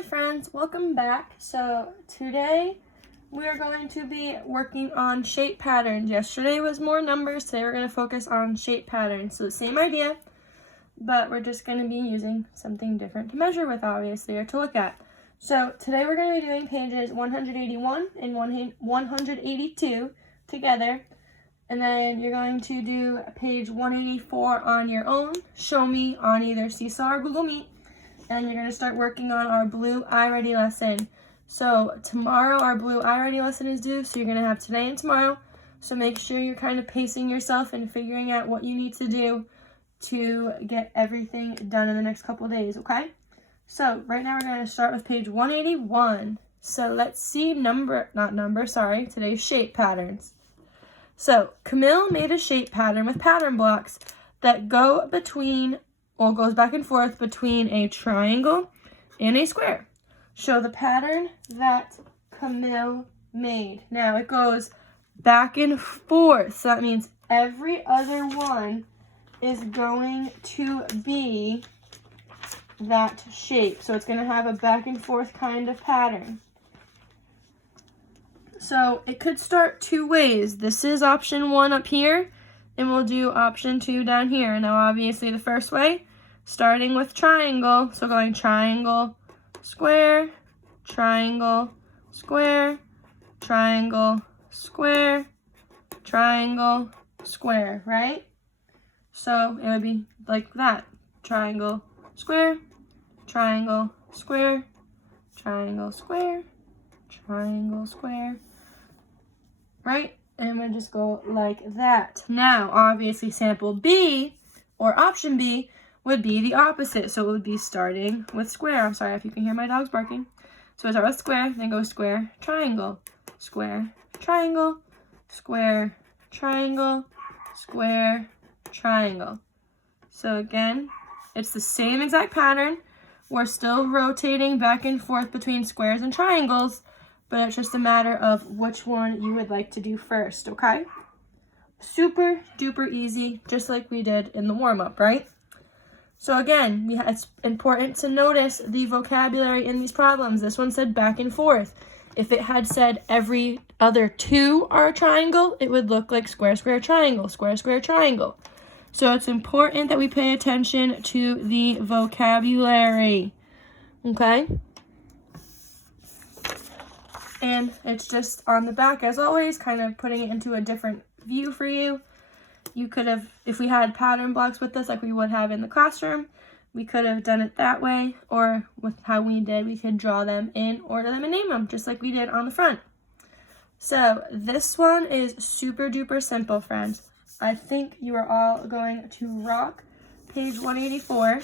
Hi friends, welcome back. So today we are going to be working on shape patterns. Yesterday was more numbers, today we're going to focus on shape patterns. So the same idea, but we're just going to be using something different to measure with, obviously, or to look at. So today we're going to be doing pages 181 and 182 together. And then you're going to do page 184 on your own, show me on either Seesaw or Google Meet. And you're going to start working on our blue iReady lesson. So tomorrow our blue iReady lesson is due, so you're going to have today and tomorrow. So make sure you're kind of pacing yourself and figuring out what you need to do to get everything done in the next couple of days, okay? So right now we're going to start with page 181. So let's see today's shape patterns. So Camille made a shape pattern with pattern blocks that goes back and forth between a triangle and a square. Show the pattern that Camille made. Now it goes back and forth, so that means every other one is going to be that shape. So it's going to have a back and forth kind of pattern. So it could start two ways. This is option 1 up here, and we'll do option 2 down here. Now obviously the first way, starting with triangle, so going triangle, square, triangle, square, triangle, square, triangle, square, right? So it would be like that. Triangle, square, triangle, square, triangle, square, triangle, square, right? And we just go like that. Now, obviously sample B, or option B, would be the opposite. So it would be starting with square. I'm sorry if you can hear my dogs barking. So I start with square, then go square, triangle, square, triangle, square, triangle, square, triangle. So again, it's the same exact pattern. We're still rotating back and forth between squares and triangles, but it's just a matter of which one you would like to do first, okay? Super duper easy, just like we did in the warm-up, right? So again, it's important to notice the vocabulary in these problems. This one said back and forth. If it had said every other two are a triangle, it would look like square, square, triangle, square, square, triangle. So it's important that we pay attention to the vocabulary, okay? And it's just on the back, as always, kind of putting it into a different view for you. You could have, if we had pattern blocks with us like we would have in the classroom, we could have done it that way, or with how we did, we could draw them in, order them, and name them, just like we did on the front. So this one is super duper simple, friends. I think you are all going to rock page 184,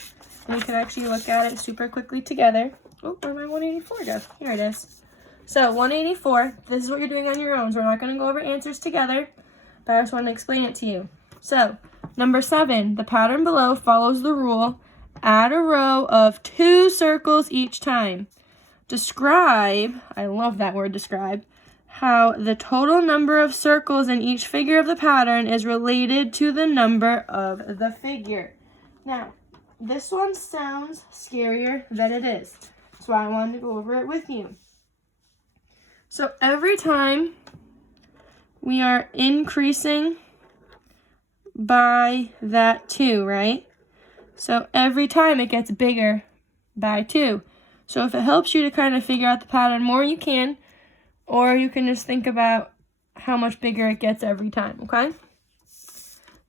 and we can actually look at it super quickly together. Oh, where'd my 184 go? Here it is. So 184, this is what you're doing on your own, so we're not going to go over answers together, but I just want to explain it to you. So, number 7, the pattern below follows the rule, add a row of 2 circles each time. Describe, I love that word describe, how the total number of circles in each figure of the pattern is related to the number of the figure. Now, this one sounds scarier than it is, so I wanted to go over it with you. So every time we are increasing by that 2, right? So every time it gets bigger by 2. So if it helps you to kind of figure out the pattern more, you can, or you can just think about how much bigger it gets every time, okay?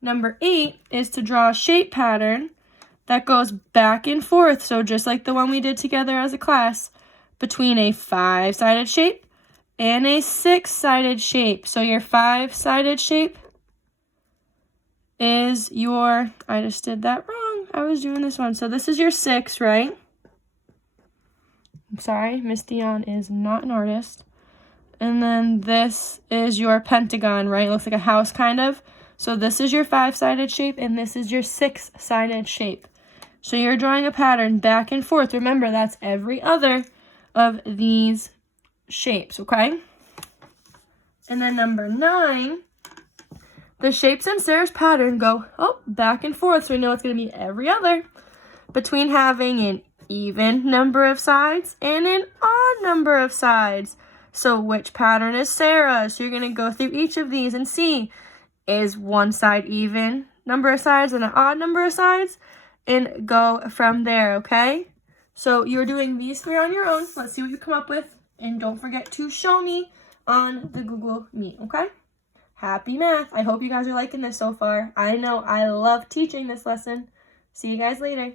Number 8 is to draw a shape pattern that goes back and forth, so just like the one we did together as a class, between a 5-sided shape and a 6-sided shape. So your 5-sided shape is your, I just did that wrong. I was doing this one. So this is your 6, right? I'm sorry, Miss Dion is not an artist. And then this is your pentagon, right? It looks like a house kind of. So this is your 5-sided shape and this is your 6-sided shape. So you're drawing a pattern back and forth. Remember, that's every other of these shapes, okay? And then number 9, the shapes in Sarah's pattern go back and forth, so we know it's going to be every other between having an even number of sides and an odd number of sides. So which pattern is Sarah? So you're going to go through each of these and see, is one side even number of sides and an odd number of sides? And go from there, okay? So you're doing these 3 on your own. Let's see what you come up with. And don't forget to show me on the Google Meet, okay? Happy math. I hope you guys are liking this so far. I know I love teaching this lesson. See you guys later.